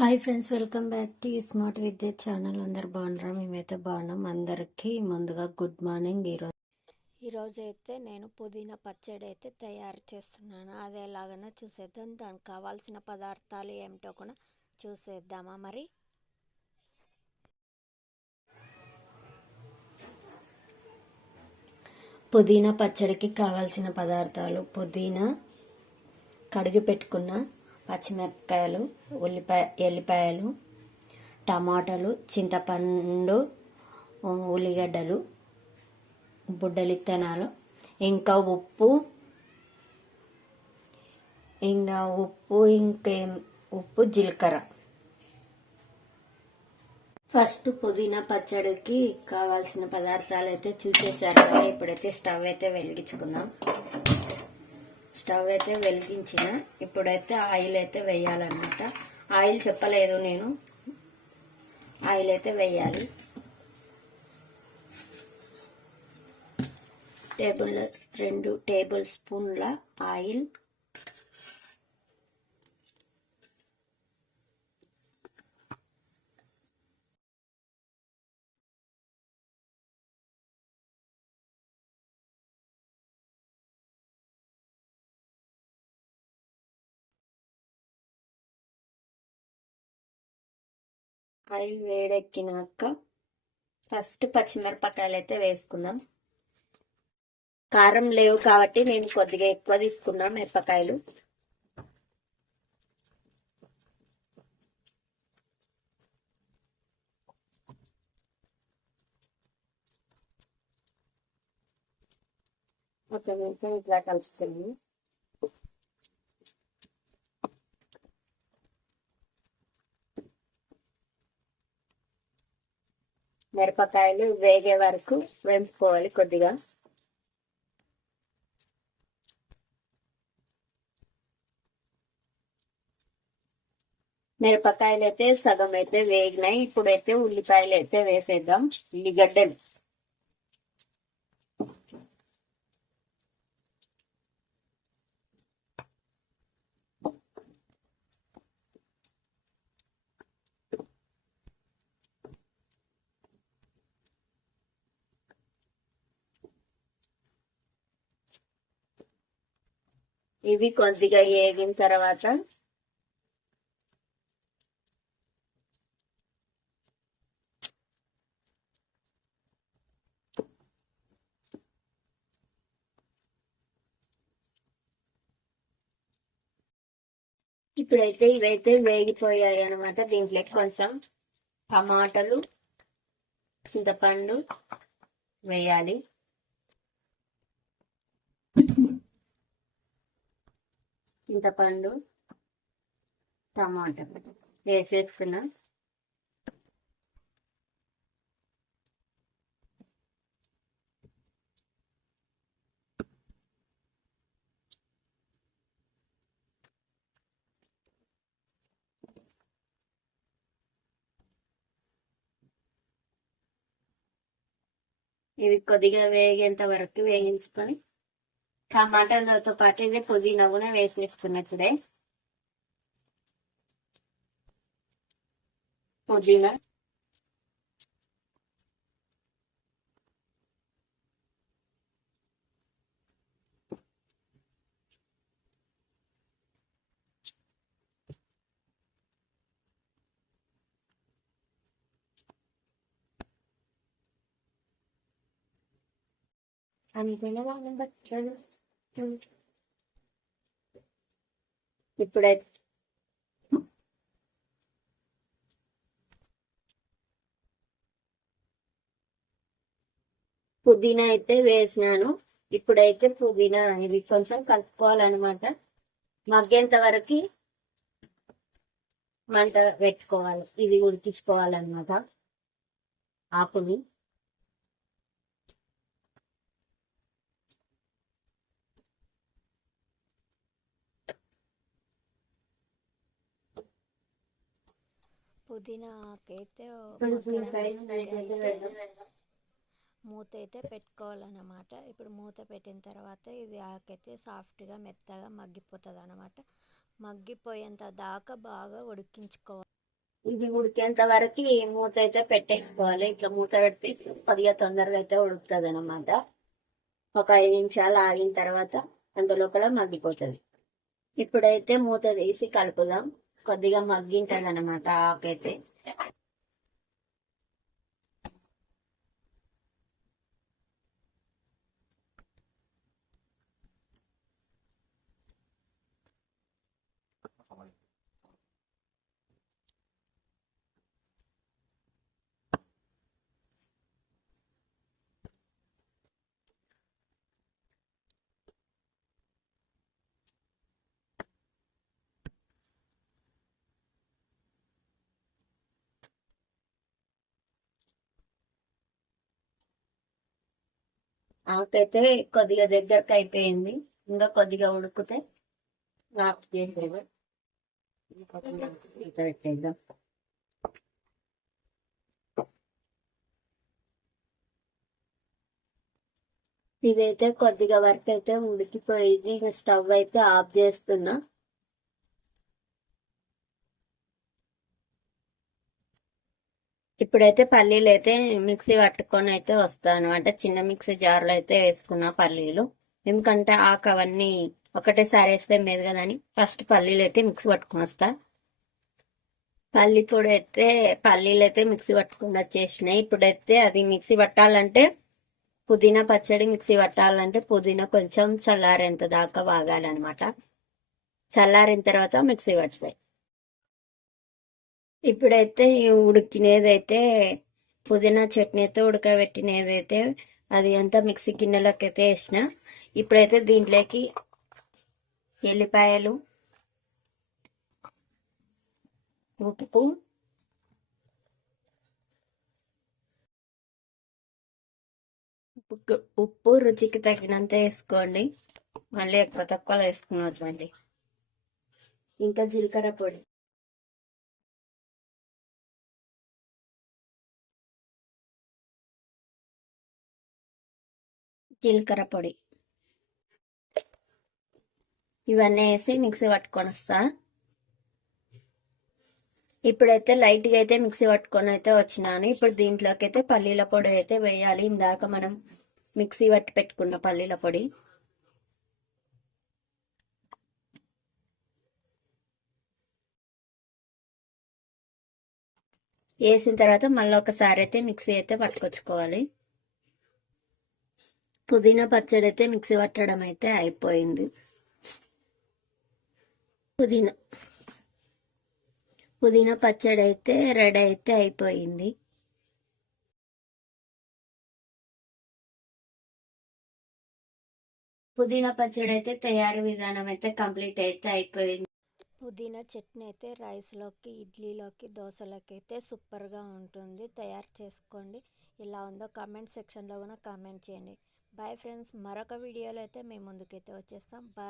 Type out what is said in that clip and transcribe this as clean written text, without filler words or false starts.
Hi friends, welcome back to smart Vidya channel. అందరు బాగున్నారా? మేమైతే బాగున్నాం. అందరికీ ముందుగా గుడ్ మార్నింగ్. ఈరోజు అయితే నేను పుదీనా పచ్చడి అయితే తయారు చేస్తున్నాను. అది ఎలాగైనా చూసేద్దాం. దానికి కావాల్సిన పదార్థాలు ఏమిటో కూడా చూసేద్దామా మరి. పుదీనా పచ్చడికి కావాల్సిన పదార్థాలు: పుదీనా, కడిగి పెట్టుకున్న పచ్చిమిరపకాయలు, ఎల్లిపాయలు, టమాటాలు, చింతపండు, ఉల్లిగడ్డలు, బుడ్డలిత్తనాలు, ఇంకా ఉప్పు, జీలకర్ర. ఫస్ట్ పుదీనా పచ్చడికి కావాల్సిన పదార్థాలు అయితే చూసేసారు కదా. ఇప్పుడైతే స్టవ్ అయితే వెలిగించుకుందాం. స్టవ్ అయితే వెలిగించిన ఇప్పుడైతే ఆయిల్ అయితే వేయాలన్నమాట. ఆయిల్ చెప్పలేదు నేను, ఆయిల్ అయితే వేయాలి. 2 టేబుల్ స్పూన్ల ఆయిల్, ఆయిల్ వేడెక్కినాక ఫస్ట్ పచ్చిమిరపకాయలు అయితే వేసుకుందాం. కారం లేవు కాబట్టి నేను కొద్దిగా ఎక్కువ తీసుకున్నా మిరపకాయలు. ఒక నిమిషం ఇట్లా కలుసుకుంది. మిరపకాయలు వేగే వరకు వేపుకోవాలి కొద్దిగా. మిరపకాయలు అయితే సగం అయితే వేగినాయి. ఇప్పుడైతే ఉల్లిపాయలు అయితే వేసేద్దాం. ఉల్లిగడ్డలు, ఇవి కొద్దిగా వేగిన తర్వాత ఇప్పుడైతే ఇవైతే వేగిపోయాయి అనమాట. దీంట్లో కొంచెం టమాటాలు, చింతపండు వేయాలి. చింతపండు, టమాటా వేసేసుకున్నాం. ఇవి కొద్దిగా వేగేంత వరకు వేయించుకొని టమాటాలతో పాటు ఇది పుదీనా కూడా వేసేసుకున్నప్పుడే పుదీనా, ఇప్పుడైతే పుదీనా అయితే వేసినాను. ఇప్పుడైతే పుదీనా ఇది కొంచెం కలుపుకోవాలన్నమాట. మగ్గేంత వరకు మంట పెట్టుకోవాలి. ఇది ఉడికించుకోవాలన్నమాట ఆకుని. పుదీనా ఆకైతే మూత అయితే పెట్టుకోవాలన్నమాట. ఇప్పుడు మూత పెట్టిన తర్వాత ఇది ఆకైతే సాఫ్ట్గా మెత్తగా మగ్గిపోతుంది అన్నమాట. మగ్గిపోయేంత దాకా బాగా ఉడికించుకోవాలి. ఇది ఉడికేంత వరకు ఈ మూత అయితే పెట్టేసుకోవాలి. ఇట్లా మూత పెడితే కొద్దిగా తొందరగా అయితే ఉడుకుతుంది అనమాట. ఒక 5 నిమిషాలు ఆగిన తర్వాత అంత లోపల మగ్గిపోతుంది. ఇప్పుడైతే మూత తీసి కలుపుదాం. కొద్దిగా మగ్గింటది అనమాట ఆకైతే. ఆకైతే కొద్దిగా దగ్గరకు అయిపోయింది. ఇంకా కొద్దిగా ఉడికితే ఆఫ్ చేసేది. పెట్టేద్దాం. ఇదైతే కొద్దిగా వరకు అయితే ఉడికిపోయింది. ఇంకా స్టవ్ అయితే ఆఫ్ చేస్తున్నా. ఇప్పుడైతే పల్లీలు అయితే మిక్సీ పట్టుకొని అయితే వస్తాను అనమాట. చిన్న మిక్సీ జార్లో అయితే వేసుకున్నా పల్లీలు. ఎందుకంటే ఆకు అవన్నీ ఒకటేసారి వేస్తే మీద కదని ఫస్ట్ పల్లీలు అయితే మిక్సీ పట్టుకుని వస్తా. పల్లీలు అయితే మిక్సీ పట్టుకుని వచ్చేసినాయి. ఇప్పుడైతే అది మిక్సీ పట్టాలంటే పుదీనా పచ్చడి మిక్సీ పట్టాలంటే పుదీనా కొంచెం చల్లారేంత దాకా వాగాలన్నమాట. చల్లారిన తర్వాత మిక్సీ పడతాయి. ఇప్పుడైతే ఉడికినదైతే పుదీనా చట్నీ అయితే ఉడకబెట్టినదైతే అది అంతా మిక్సీ గిన్నెలోకి అయితే వేసిన. ఇప్పుడైతే దీంట్లోకి ఎల్లిపాయలు, ఉప్పు రుచికి తగినంత వేసుకోండి. మళ్ళీ ఎక్కువ తక్కువ వేసుకుని ఇంకా జీలకర్ర పొడి, ఇవన్నీ వేసి మిక్సీ పట్టుకొని వస్తా. ఇప్పుడైతే లైట్గా అయితే మిక్సీ పట్టుకొని అయితే వచ్చినాను. ఇప్పుడు దీంట్లోకి అయితే పల్లీల పొడి అయితే వేయాలి. ఇందాక మనం మిక్సీ పట్టి పెట్టుకున్న పల్లీల పొడి వేసిన తర్వాత మళ్ళీ ఒకసారి అయితే మిక్సీ అయితే పట్టుకొచ్చుకోవాలి. పుదీనా పచ్చడి అయితే మిక్సీ పట్టడం అయితే అయిపోయింది. పుదీనా పచ్చడి అయితే రెడీ అయితే అయిపోయింది. పుదీనా పచ్చడి అయితే తయారీ విధానం అయితే కంప్లీట్ అయితే అయిపోయింది. పుదీనా చట్నీ అయితే రైస్లోకి, ఇడ్లీలోకి, దోశలోకి అయితే సూపర్గా ఉంటుంది. తయారు చేసుకోండి. ఎలా ఉందో కామెంట్ సెక్షన్లో కూడా కామెంట్ చేయండి. బాయ్ ఫ్రెండ్స్, మరొక వీడియోలో అయితే మీ ముందుకైతే వచ్చేస్తాం. బాయ్.